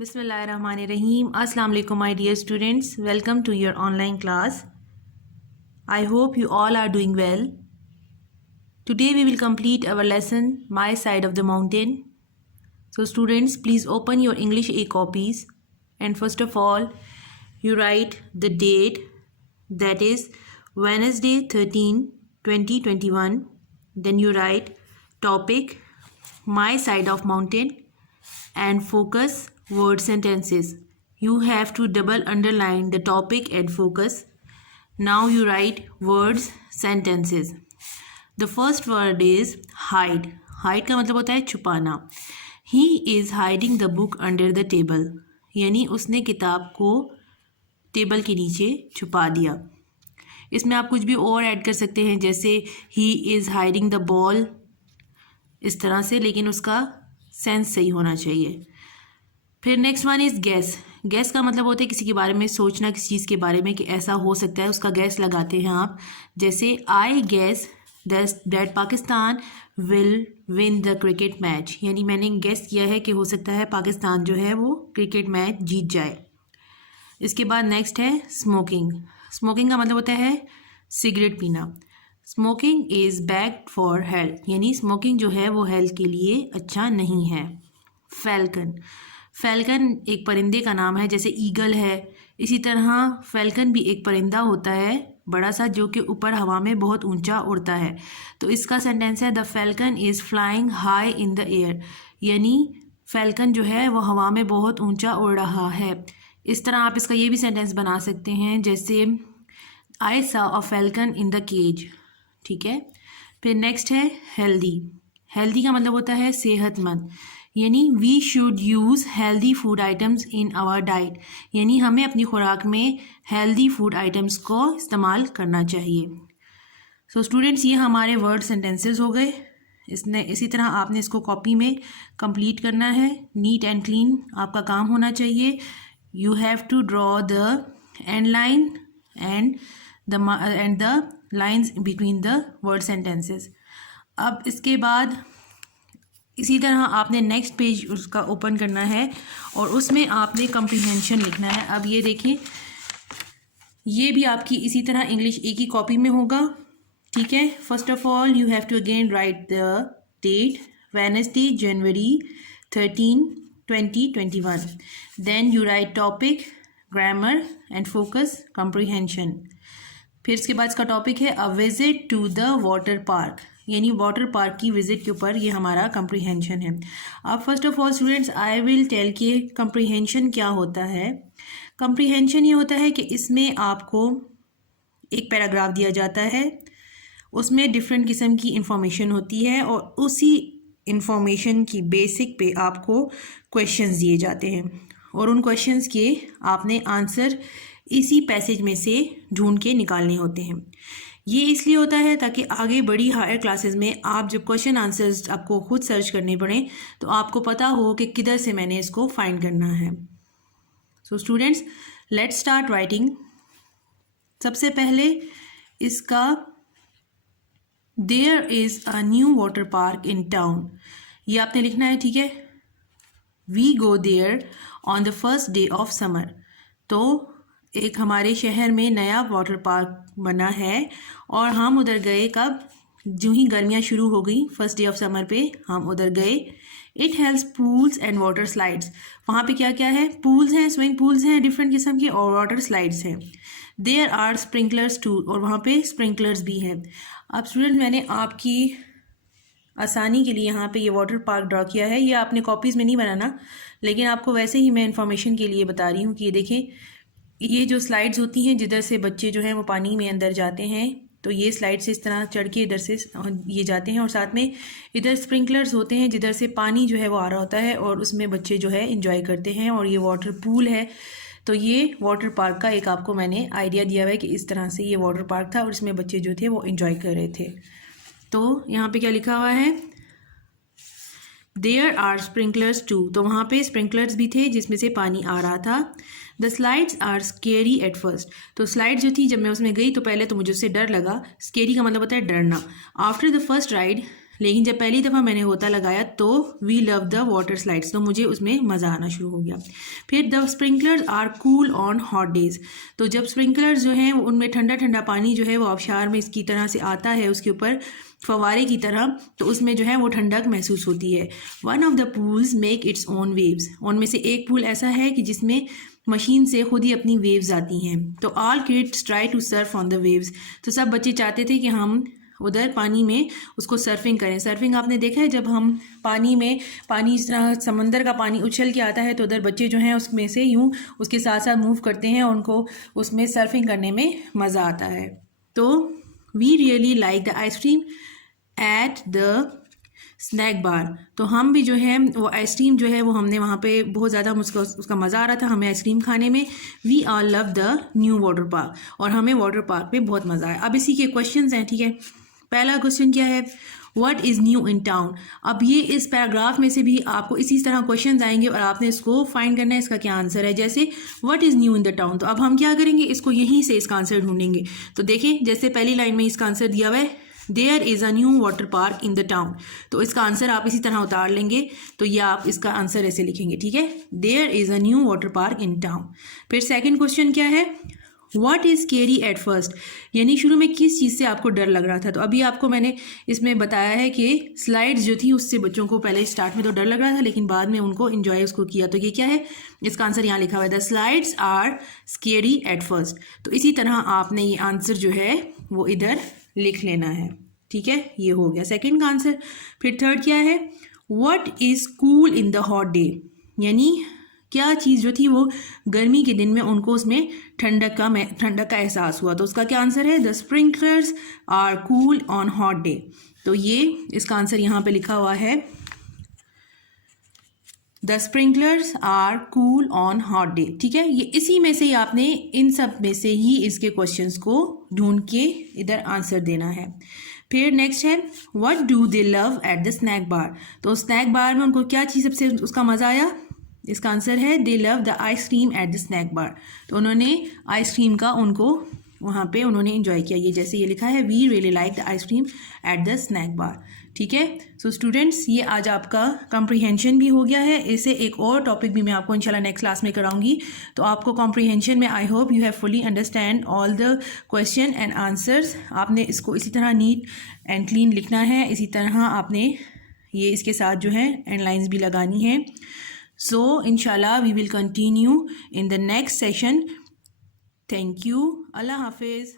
Bismillahirrahmanirrahim. Assalamu alaikum my dear students. Welcome to your online class. I hope you all are doing well. Today we will complete our lesson My Side of the Mountain. So students, please open your English A copies and first of all you write the date, that is Wednesday 13, 2021. Then you write topic My Side of Mountain and focus word sentences. You have to double underline the topic and focus. Now you write words sentences. The first word is hide. Hide का मतलब होता है छुपाना. He is hiding the book under the table. यानी उसने किताब को table के नीचे छुपा दिया. इसमें आप कुछ भी और ऐड कर सकते हैं, जैसे he is hiding the ball, इस तरह से, लेकिन उसका सेंस सही होना चाहिए. फिर next one is gas. Gas का मतलब होता है किसी के बारे में सोचना, किसी चीज़ के बारे में कि ऐसा हो सकता है, उसका गैस लगाते हैं आप. जैसे आई gas that Pakistan will win the cricket match, यानी मैंने गैस किया है कि हो सकता है पाकिस्तान जो है वो क्रिकेट मैच जीत जाए. इसके बाद नेक्स्ट है स्मोकिंग. स्मोकिंग का मतलब होता है सिगरेट पीना. Smoking is bad for health, यानी स्मोकिंग जो है वो हेल्थ के लिए अच्छा नहीं है. फैल्कन. फैल्कन एक परिंदे का नाम है, जैसे ईगल है, इसी तरह फैल्कन भी एक परिंदा होता है बड़ा सा, जो कि ऊपर हवा में बहुत ऊंचा उड़ता है. तो इसका सेंटेंस है the falcon is flying high in the air, यानी फैल्कन जो है वो हवा में बहुत ऊंचा उड़ रहा है. इस तरह आप इसका ये भी सेंटेंस बना सकते हैं, जैसे I saw a falcon in the cage. ठीक है. फिर नेक्स्ट है हेल्दी. हेल्दी का मतलब होता है सेहतमंद, यानी we should use healthy food items in our diet, यानी हमें अपनी खुराक में हेल्दी फूड आइटम्स को इस्तेमाल करना चाहिए. सो स्टूडेंट्स, ये हमारे वर्ड सेंटेंसेस हो गए. इसी तरह आपने इसको कॉपी में कंप्लीट करना है. नीट एंड क्लीन आपका काम होना चाहिए. You have to draw the end line and the lines between the word sentences. अब इसके बाद इसी तरह आपने नेक्स्ट पेज उसका ओपन करना है और उसमें आपने कम्प्रीहेंशन लिखना है. अब ये देखिए, ये भी आपकी इसी तरह इंग्लिश ए की कॉपी में होगा. ठीक है. First of all you have to again write the date Wednesday January 13, 2021. Then you write topic, grammar and focus, comprehension. फिर इसके बाद इसका टॉपिक है a visit to the water park, यानी वाटर पार्क की विजिट के ऊपर ये हमारा कम्प्रीहेंशन है. अब first of all students, I will tell कि कम्प्रीहेंशन क्या होता है. कम्प्रीहेंशन ये होता है कि इसमें आपको एक पैराग्राफ दिया जाता है, उसमें डिफरेंट किस्म की इंफॉर्मेशन होती है और उसी इंफॉर्मेशन की बेसिक पे आपको क्वेश्चंस दिए जाते हैं और उन क्वेश्चंस के आपने आंसर इसी पैसेज में से ढूंढ के निकालने होते हैं. ये इसलिए होता है ताकि आगे बड़ी हायर क्लासेस में आप जब क्वेश्चन आंसर्स आपको खुद सर्च करने पड़े तो आपको पता हो कि किधर से मैंने इसको फाइंड करना है. So students, let's start writing. सबसे पहले इसका there is a new water park in town, ये आपने लिखना है. ठीक है. We go there on the first day of summer, तो एक हमारे शहर में नया वाटर पार्क बना है और हम उधर गए कब, जो ही गर्मियाँ शुरू हो गई, फर्स्ट डे ऑफ समर पे हम उधर गए. It has pools and water slides, वहाँ पे क्या क्या है, पूल्स हैं, स्विमिंग पूल्स हैं डिफरेंट किस्म के, और वाटर स्लाइड्स हैं. देयर आर स्प्रिंकलर्स टू, और वहाँ पे स्प्रिंकलर्स भी हैं. अब स्टूडेंट, मैंने आपकी आसानी के लिए यहाँ पे ये वाटर पार्क ड्रॉ किया है. ये आपने कॉपीज़ में नहीं बनाना, लेकिन आपको वैसे ही मैं इंफॉर्मेशन के लिए बता रही हूँ कि ये देखें, ये जो स्लाइड्स होती हैं जिधर से बच्चे जो हैं वो पानी में अंदर जाते हैं, तो ये स्लाइड से इस तरह चढ़ के इधर से ये जाते हैं और साथ में इधर स्प्रिंकलर्स होते हैं जिधर से पानी जो है वो आ रहा होता है और उसमें बच्चे जो है एंजॉय करते हैं. और ये वाटर पूल है. तो ये वाटर पार्क का एक आपको मैंने आइडिया दिया हुआ है कि इस तरह से ये वाटर पार्क था और इसमें बच्चे जो थे वो एंजॉय कर रहे थे. तो यहाँ पे क्या लिखा हुआ है, देयर आर स्प्रिंकलर्स टू, तो वहाँ पे स्प्रिंकलर्स भी थे जिसमें से पानी आ रहा था. The slides are scary at first, तो स्लाइड जो थी जब मैं उसमें गई तो पहले तो मुझे उससे डर लगा. स्केरी का मतलब होता है डरना. आफ्टर द फर्स्ट राइड लेकिन जब पहली दफ़ा मैंने होता लगाया तो we love the water slides, तो मुझे उसमें मज़ा आना शुरू हो गया। फिर the sprinklers are cool on hot days, तो जब स्प्रिंकलर्स जो हैं उनमें ठंडा ठंडा पानी जो है वो आबशार में इसकी तरह से आता है उसके ऊपर फवारे की तरह, तो उसमें जो है वो ठंडक महसूस होती है। One of the pools make its own waves, उनमें से एक पूल ऐसा है कि जिसमें मशीन से खुद ही अपनी वेव्स आती हैं। तो all kids try to surf on the waves, तो सब बच्चे चाहते थे कि हम उधर पानी में उसको सर्फिंग करें। सर्फिंग आपने देखा है, जब हम पानी में इस तरह समंदर का पानी उछल के आता है तो उधर बच्चे जो हैं उसमें से यूं उसके साथ साथ मूव करते हैं, उनको उसमें सर्फिंग करने में मज़ा आता है। तो we really like the ice cream at the snack bar, तो हम भी जो है वो आइसक्रीम जो है वो हमने वहाँ पे बहुत ज़्यादा उसका मज़ा आ रहा था हमें आइसक्रीम खाने में। We are love the new water park, और हमें वाटर पार्क में बहुत मज़ा आया। अब इसी के क्वेश्चंस हैं, ठीक है। पहला क्वेश्चन क्या है, what is new in town. अब ये इस पैराग्राफ में से भी आपको इसी तरह क्वेश्चंस आएंगे और आपने इसको फाइंड करना है इसका क्या आंसर है। जैसे what is new in the town, तो अब हम क्या करेंगे, इसको यहीं से इसका आंसर ढूंढेंगे। तो देखें, जैसे पहली लाइन में इसका आंसर दिया हुआ है, there is a new water park in the town, तो इसका आंसर आप इसी तरह उतार लेंगे। तो ये आप इसका आंसर ऐसे लिखेंगे, ठीक है, there is a new water park in town. फिर सेकंड क्वेश्चन क्या है, what is scary at first, यानी शुरू में किस चीज़ से आपको डर लग रहा था। तो अभी आपको मैंने इसमें बताया है कि स्लाइड्स जो थी उससे बच्चों को पहले स्टार्ट में तो डर लग रहा था, लेकिन बाद में उनको इन्जॉय उसको किया। तो ये क्या है, इसका आंसर यहाँ लिखा हुआ है, the slides are scary at first. तो इसी तरह आपने ये आंसर जो है वो इधर लिख लेना है, ठीक है। ये हो गया सेकंड का आंसर। फिर थर्ड क्या है, what is cool in the hot day, यानी क्या चीज़ जो थी वो गर्मी के दिन में उनको उसमें ठंडक का एहसास हुआ। तो उसका क्या आंसर है, the sprinklers are cool on hot day. तो ये इसका आंसर यहाँ पे लिखा हुआ है, the sprinklers are cool on hot day, ठीक है। ये इसी में से ही आपने इन सब में से ही इसके क्वेश्चंस को ढूंढ के इधर आंसर देना है। फिर नेक्स्ट है, what do they love at the snack bar, तो स्नैक बार में उनको क्या चीज़ सबसे उसका मज़ा आया। इसका आंसर है, they love the ice cream at the snack bar, तो उन्होंने आइसक्रीम का उनको वहाँ पे उन्होंने इन्जॉय किया। ये जैसे ये लिखा है, we really like the ice cream at the snack bar, ठीक है। सो स्टूडेंट्स, ये आज आपका कॉम्प्रीहेंशन भी हो गया है। इसे एक और टॉपिक भी मैं आपको इंशाल्लाह नेक्स्ट क्लास में कराऊंगी। तो आपको कॉम्प्रीहेंशन में I hope you have fully understand all the question and answers. आपने इसको इसी तरह नीट एंड क्लीन लिखना है, इसी तरह आपने ये इसके साथ जो है एंड लाइन्स भी लगानी है। So inshallah we will continue in the next session. Thank you. Allah Hafiz.